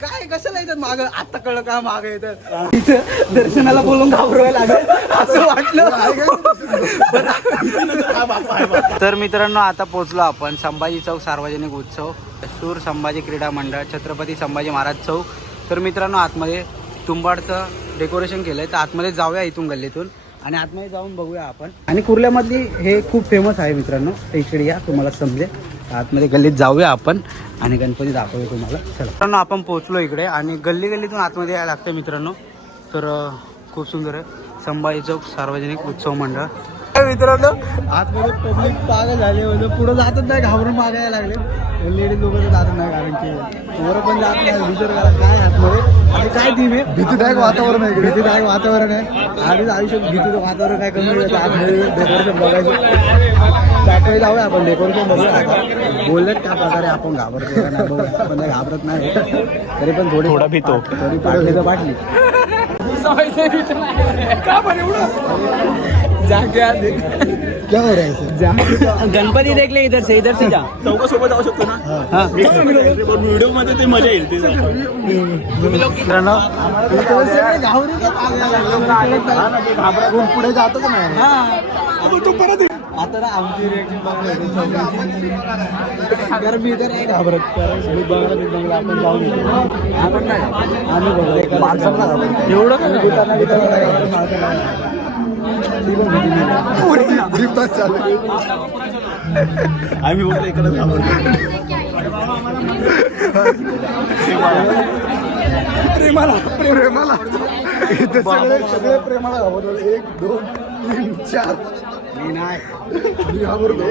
काय कशाला येतात माग, आता कळलं का माग येतात. तिथं दर्शनाला बोलून घाबरवायला लागेल असं वाटलं. तर मित्रांनो आता पोहोचलो आपण संभाजी चौक सार्वजनिक उत्सव, शूर संभाजी क्रीडा मंडळ, छत्रपती संभाजी महाराज चौक. तर मित्रांनो आतमध्ये तुंबाडचं डेकोरेशन केलंय, तर आतमध्ये जाऊया इथून गल्लीतून आणि आतमध्ये जाऊन बघूया आपण. आणि कुर्ल्यामधली हे खूप फेमस आहे मित्रांनो, इकडे या तुम्हाला समजेल. आतमध्ये गल्लीत जाऊया आपण आणि गणपती दाखवूया तुम्हाला. चला मित्रांनो आपण पोहोचलो इकडे आणि गल्लीतून आतमध्ये यायला लागतं मित्रांनो. तर खूप सुंदर आहे संभाजी चौक सार्वजनिक उत्सव मंडळ. मित्रांनो आतमध्ये पब्लिक पागल झाले, म्हणजे पुढे जातच नाही, घाबरून मागायला लागले. लेडीज लोक तर जात नाही, कारण की वर पण जात नाही भीतर. काय आतमध्ये आणि काय थीम आहे, भीतीदायक वातावरण आहे, भीतीदायक वातावरण आहे. आणि आयुष्यात भीतीचं वातावरण काय कमी होतं. आतमध्ये डेकोरेशन बघायचं, त्याकडे जाऊया आपण, डेकोरेशन बघूया. आता बोललेत त्या प्रकारे आपण घाबरतो का नाही, बघूया. आपण काही घाबरत नाही, तरी पण थोडा भीतो, तरी पाटली तर पाटली. क्या हो रहा है गणपती देखले इधर से जा. चौकासोबत जाऊ शकतो ना. व्हिडिओ मध्ये ते मजा येईल. पुढे जातो का नाही. आता ना आमची रिएक्शन कारण मी तर नाही घाबरत, कारण मी बंगला आपण जाऊन येतो. आपण नाही, आम्ही बघतो एवढं काय आम्ही बोलतो इकडे घाबरतो. प्रेमाला इथे सगळे प्रेमाला घाबरतो. 1 2 3 4 मी नाही, मी घाबरतो.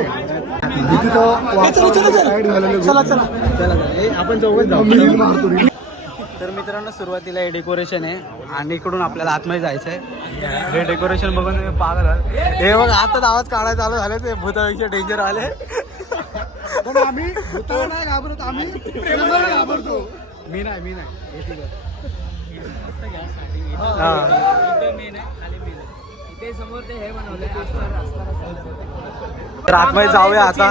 आपण चौघच जाऊ. तर मित्रांनो सुरुवातीला हे डेकोरेशन आहे आणि इकडून आपल्याला आतमध्ये जायचं आहे. हे डेकोरेशन बघून तुम्ही पागल झालं. हे बघ आताच आवाज काढायला चालू झाले, ते भूतापेक्षा डेंजर आले. पण आम्ही भूताला नाही घाबरत, आम्ही प्रेमाला घाबरतो. मी नाही तर आतमध्ये जाऊया आता.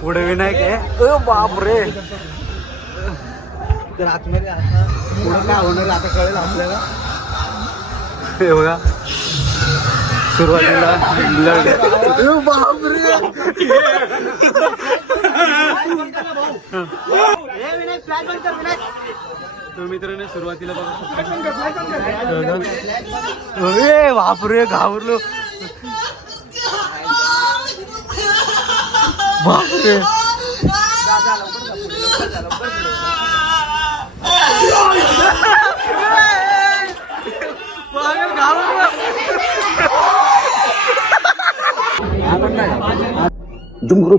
पुढे विनायक आहे, बापरे. तर आतमध्ये आता पुढं काय होणार आता कळेल आपल्याला. हे बघा सुरुवातीला बापरे. तर मित्रांनो सुरुवातीला बघा बापरे घाबरलो. बापरे झुम करो.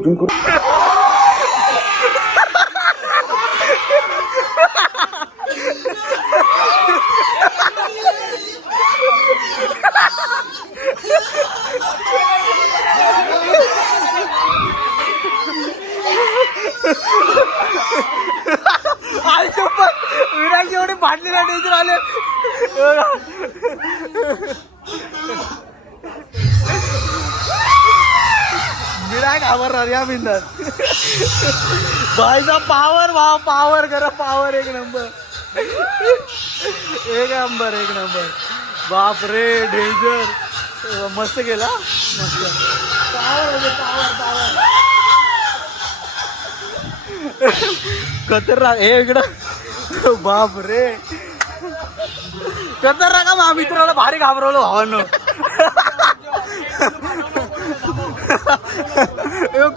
विनायक एवढे भांडलेला डेंजर आले. विनायक घाबरणार या बिंदास. भाईचा पावर करा, पावर एक नंबर. बाप रे डेंजर. मस्त केला, मस्त पावर. खतरनाक हे इकडं. बाप रे खतरनाक. मा मित्राला भारी घाबरवलं भावांनो.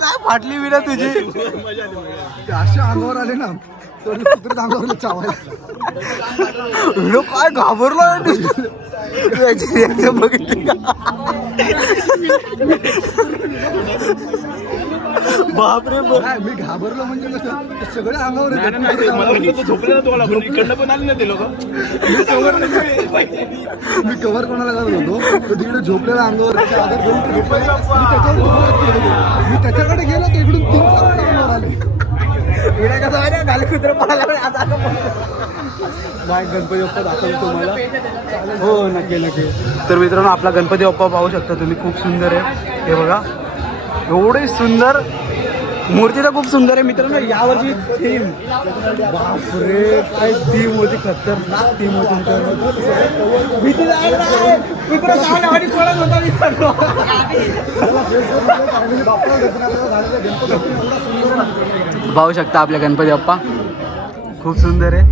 काय फाटली विना तुझी. अशा अंगावर आले ना अंगावर चावायला. काय घाबरलो बघितली का. बापरे मी घाबरलो म्हणजे कसं सगळ्या अंगावर झोपलेला तुम्हाला इकडनं पण आले ना ते लोक. मी कव्हर कोणाला करत होतो तर तिकडे झोपलेला अंगावर मी त्याच्याकडे गेलो तर इकडून 3-4 अंगावर आले. कसं आहे ना गाली कुत्र पाहायला बाय. गणपती बाप्पा दाखवतो तुम्हाला. हो नक्की. तर मित्रांनो आपला गणपती बाप्पा पाहू शकता तुम्ही, खूप सुंदर आहे. हे बघा एवढे सुंदर मूर्ती तर खूप सुंदर आहे मित्रांनो. यावर्षी थीम बापरे काय थीम होती, खतरनाक थीम होती भीती पाहू शकता आपल्या गणपती बाप्पा खूप सुंदर आहे.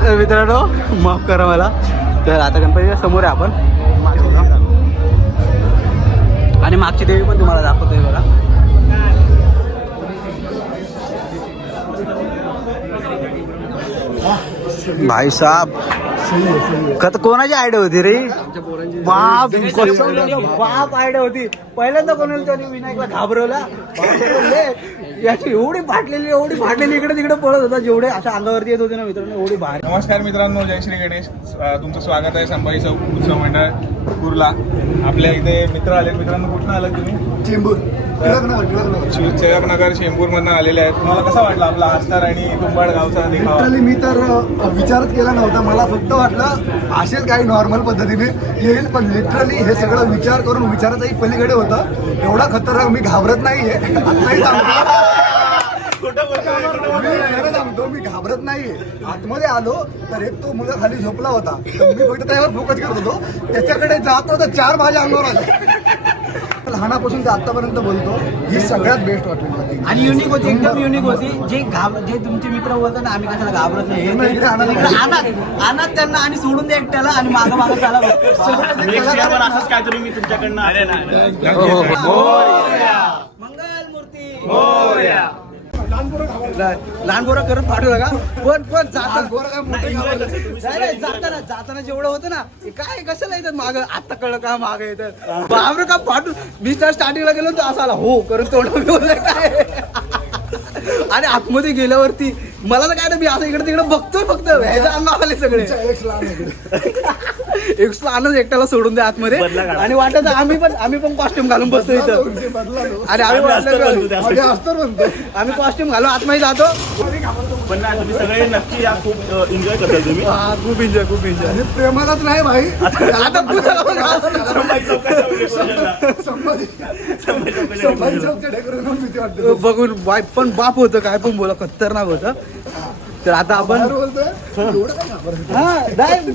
तर मित्रांनो माफ करा मला. तर आता गणपतीच्या समोर आहे आपण आणि मागची देवी पण तुम्हाला दाखवतोय बघा. भाई साहब कोणाची आयडिया होती रे? बाप बाप आयडिया होती. पहिल्यांदा कोणाला त्याने विनायकला घाबरवला. याची एवढी फाटलेली इकडे तिकडे पळत होता. जेवढे अशा अंगावरती येत होते ना मित्रांनो एवढी बाहेर. नमस्कार मित्रांनो, जय श्री गणेश. तुमचं स्वागत आहे संभाजी चौक उत्सव मंडळ कुर्ला. आपल्या इथे मित्र आले. मित्रांनो कुठून आलात तुम्ही? चेंबूर, टिळकनगर चेंबूर मधून आलेले आहेत. तुम्हाला कसा वाटला आपला आस्तर आणि तुंबाड गावचा देखावा? लिटरली मी तर विचारच केला नव्हता. मला फक्त वाटलं असेल काही नॉर्मल पद्धतीने येईल, पण लिटरली हे सगळं विचार करून विचाराचाही पलीकडे होतं. एवढा खतरनाक मी घाबरत नाहीये. आताही सांगतो मी घाबरत नाहीये. आतमध्ये आलो तर एक तो मुलगा खाली झोपला होता, तर मी फक्त त्यावर फोकस करत होतो. त्याच्याकडे जात होता, 4 माझ्या अंगावर आले. लहानापासून ते आतापर्यंत बोलतो ही सगळ्यात बेस्ट वाटली मला ती. आणि युनिक होती, एकदम युनिक होती. जे तुमचे मित्र बोलतात ना आम्ही कशाला घाबरत नाही, आणत त्यांना आणि सोडून द्या एकट्याला आणि मागं चाला. असंच काहीतरी मी तुमच्याकडनं मंगल लहान पोरं करत पाठवलं का? पण जाताना जेवढं होतं ना काय कशाला येतात मागं. आता कळलं का मागं येतात बाबर का पाठवून. मी स्टार्टिंगला गेलो तर असा आला हो करून तोंड काय. आणि आतमध्ये गेल्यावरती मला तर काय ना मी असं इकडे तिकडे बघतोय फक्त ह्याच्या अंगावर आले सगळे. एक लहानच एकट्याला सोडून द्या आतमध्ये. आणि वाटत आम्ही पण कॉस्ट्युम घालून बसतो इथं. आणि आम्ही कॉस्ट्युम घालून आतमध्ये जातो. पण ना तुम्ही सगळे नक्की या, खूप एन्जॉय करता तुम्ही. खूप एन्जॉय. आणि प्रेमालाच नाही भाई. आता बघून पण बाप होतं काय पण बोला खतरनाक होतं. तर आता आपण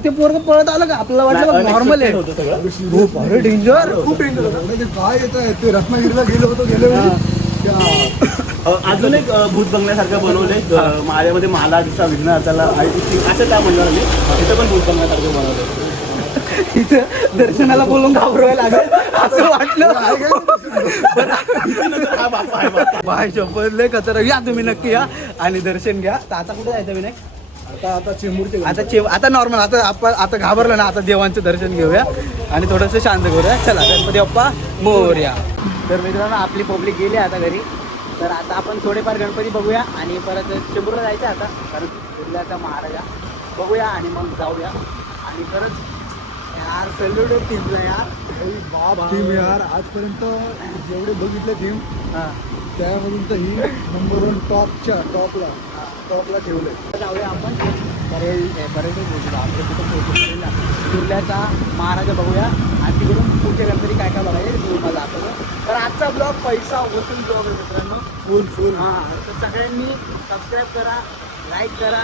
ते पोरग पळत आलं का आपल्याला वाटलं नॉर्मल आहे. खूप डेंजर काय येत ते रत्नागिरीला गेलो होतो अजून एक भूत बंगल्यासारखं बनवले माझ्यामध्ये महालाचा विघ्नहर्त्याला असं त्या मंडळाने तिथं पण भूत बंगल्यासारखं बनवलं. इथं दर्शनाला बोलून घाबरवायला लागेल असं वाटलं. बाय शपथ लय खतरनाक. या तुम्ही नक्की या आणि दर्शन घ्या. तर आता कुठे जायचं विनायक? आता चेंबूरचे आता नॉर्मल आता घाबरलं ना. आता देवांचं दर्शन घेऊया आणि थोडंसं शांत करूया. चला गणपती बाप्पा मोरया. तर मित्रांनो आपली पब्लिक गेली आता घरी. तर आता आपण थोडेफार गणपती बघूया आणि परत चेंबूरला जायचं आता कारण कुर्ल्याचा महाराजा बघूया आणि मग जाऊया. आणि परत यार सल्यूट टीमला यार. टीम यार आजपर्यंत जेवढे बघितले टीम त्यामधून तर ही नंबर 1 टॉपला ठेवले. जाऊया आपण बरेच पोहोचू कुर्ल्याचा महाराजा बघूया आणि तिकडून पुढच्या गणपती काय बघायचे तुम्हाला दाखवलं. तर आजचा ब्लॉग पैसा वसूल ब्लॉग आहे मित्रांनो. फुल. हां तर सगळ्यांनी सबस्क्राईब करा, लाईक करा.